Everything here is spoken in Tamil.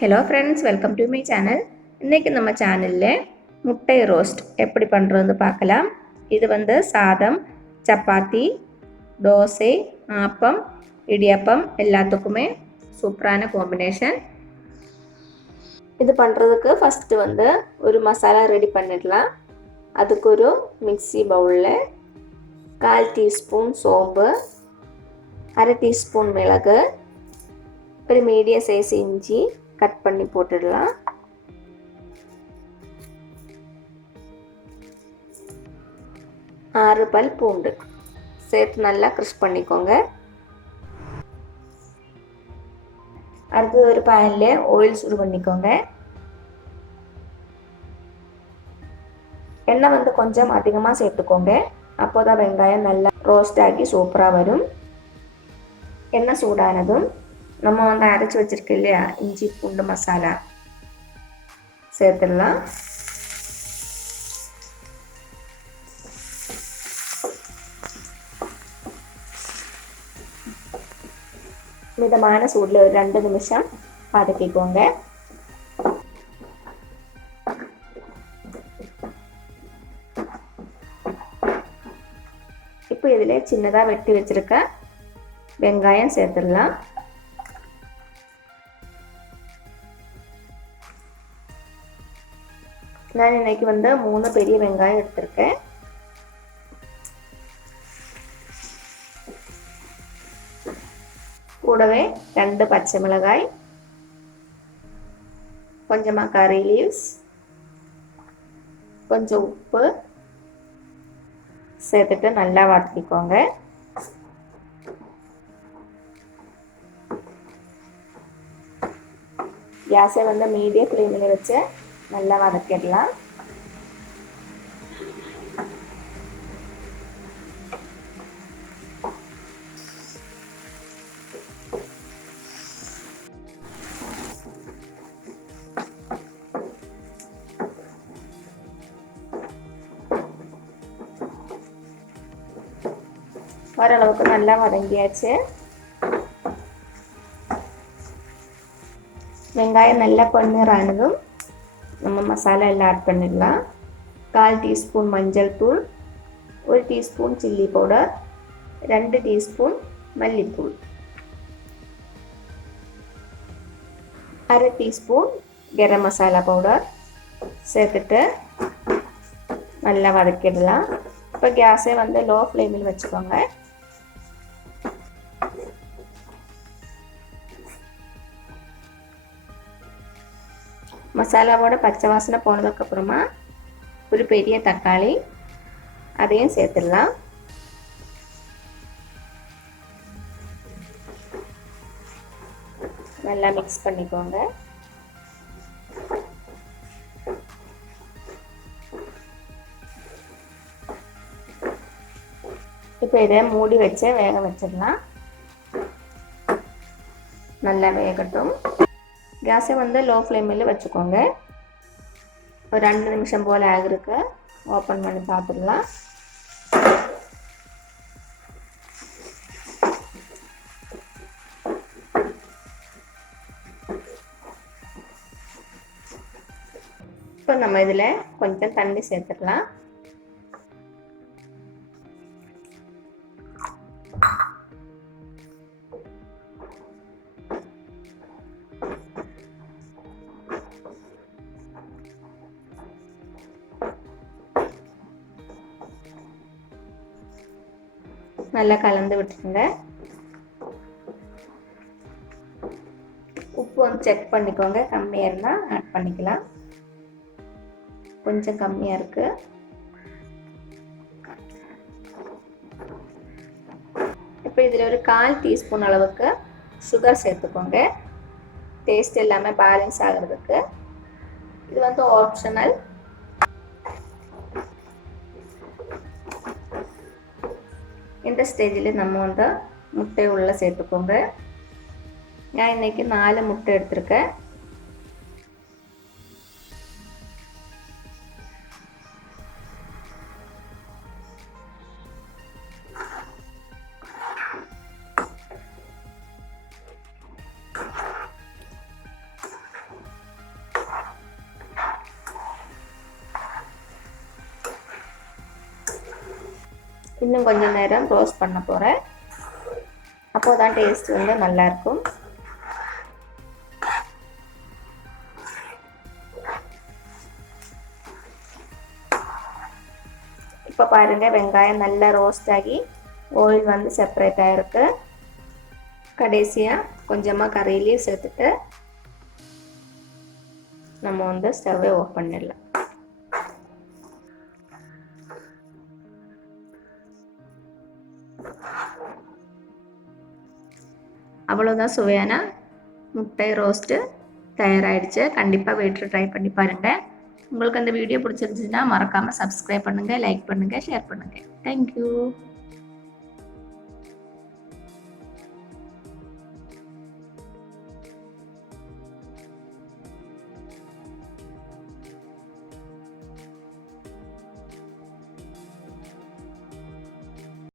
Hello friends, welcome to my channel. இன்றைக்கி நம்ம சேனலில் முட்டை ரோஸ்ட் எப்படி பண்ணுறதுன்னு பார்க்கலாம். இது சாதம், சப்பாத்தி, தோசை, ஆப்பம், இடியாப்பம் எல்லாத்துக்குமே சூப்பரான காம்பினேஷன். இது பண்ணுறதுக்கு ஃபஸ்ட்டு ஒரு மசாலா ரெடி பண்ணிடலாம். அதுக்கு ஒரு மிக்ஸி பவுலில் 1/4 டீஸ்பூன் சோம்பு, 1/2 டீஸ்பூன் மிளகு, ஒரு மீடியம் சைஸ் இஞ்சி கட் பண்ணி போட்டுடலாம். ஆறு பல் பூண்டு சேர்த்து நல்லா க்ரஷ் பண்ணிக்கோங்க. அடுத்தது ஒரு பேனில் ஆயில் சூடு பண்ணிக்கோங்க. எண்ணெய் கொஞ்சம் அதிகமாக சேர்த்துக்கோங்க. அப்போ தான் வெங்காயம் நல்லா ரோஸ்ட் ஆகி சூப்பராக வரும். எண்ணெய் சூடானதும் நம்ம அரைச்சி வச்சிருக்க இல்லையா இஞ்சி பூண்டு மசாலா சேர்த்துடலாம். மிதமான சூடில் ஒரு 2 நிமிஷம் வதக்கிக்கோங்க. இப்போ இதில் சின்னதாக வெட்டி வச்சிருக்க வெங்காயம் சேர்த்துடலாம். நான் இன்னைக்கு 3 பெரிய வெங்காயம் எடுத்திருக்கேன். கூடவே 2 பச்சை மிளகாய், கொஞ்சமாக கறி லீவ்ஸ், கொஞ்சம் உப்பு சேர்த்துட்டு நல்லா வதக்கிக்கோங்க. கேஸை மீடியம் ஃப்ளேமில் வச்சு நல்லா வதக்கிடலாம். ஓரளவுக்கு நல்லா வதங்கியாச்சு. வெங்காயம் நல்லா பொன்னிறானதும் நம்ம மசாலா எல்லாம் ஆட் பண்ணிடலாம். 1/4 டீஸ்பூன் மஞ்சள் தூள், 1 டீஸ்பூன் சில்லி பவுடர், 2 டீஸ்பூன் மல்லித்தூள், 1/2 டீஸ்பூன் கரம் மசாலா பவுடர் சேர்த்துட்டு நல்லா வதக்கிடலாம். இப்போ கேஸை லோ ஃப்ளேமில் வச்சுக்கோங்க. மசாலாவோட பச்சை வாசனை போனதுக்கப்புறமா ஒரு பெரிய தக்காளி அதையும் சேர்த்துடலாம். நல்லா மிக்ஸ் பண்ணிக்கோங்க. இப்போ இதை மூடி வச்சு வேக வச்சிடலாம். நல்லா வேகட்டும். கேஸை லோ ஃப்ளேமில் வச்சுக்கோங்க. ஒரு 2 நிமிஷம் போல் ஆகிருக்கு. ஓப்பன் பண்ணி பார்த்துடலாம். இப்போ நம்ம இதில் கொஞ்சம் தண்ணி சேர்த்துடலாம். நல்லா கலந்து விட்டுருங்க. உப்பு செக் பண்ணிக்கோங்க. கம்மியாக இருந்தால் ஆட் பண்ணிக்கலாம். கொஞ்சம் கம்மியாக இருக்கு. இப்போ இதில் ஒரு 1/4 டீஸ்பூன் அளவுக்கு சுகர் சேர்த்துக்கோங்க. டேஸ்ட் எல்லாமே பேலன்ஸ் ஆகிறதுக்கு. இது ஆப்ஷனல். இந்த ஸ்டேஜில் நம்ம முட்டை உள்ள சேர்த்துக்கோங்க. நான் இன்னைக்கு 4 முட்டை எடுத்திருக்கேன். இன்னும் கொஞ்சம் நேரம் ரோஸ்ட் பண்ண போகிறேன். அப்போ தான் டேஸ்ட் வந்து நல்லாயிருக்கும். இப்போ பாருங்கள், வெங்காயம் நல்லா ரோஸ்ட் ஆகி ஆயில் வந்து செப்பரேட் ஆகிருக்கு. கடைசியாக கொஞ்சமாக கறியிலையும் சேர்த்துட்டு நம்ம வந்து ஸ்டவ்வை ஆஃப் பண்ணிடலாம். அவ்வளோதான், சுவையான முட்டை ரோஸ்ட்டு தயாராகிடுச்சு. கண்டிப்பாக வீட்டில் ட்ரை பண்ணி பாருங்கள். உங்களுக்கு அந்த வீடியோ பிடிச்சிருந்துச்சுன்னா மறக்காமல் சப்ஸ்கிரைப் பண்ணுங்கள், லைக் பண்ணுங்கள், ஷேர் பண்ணுங்கள். தேங்க்யூ.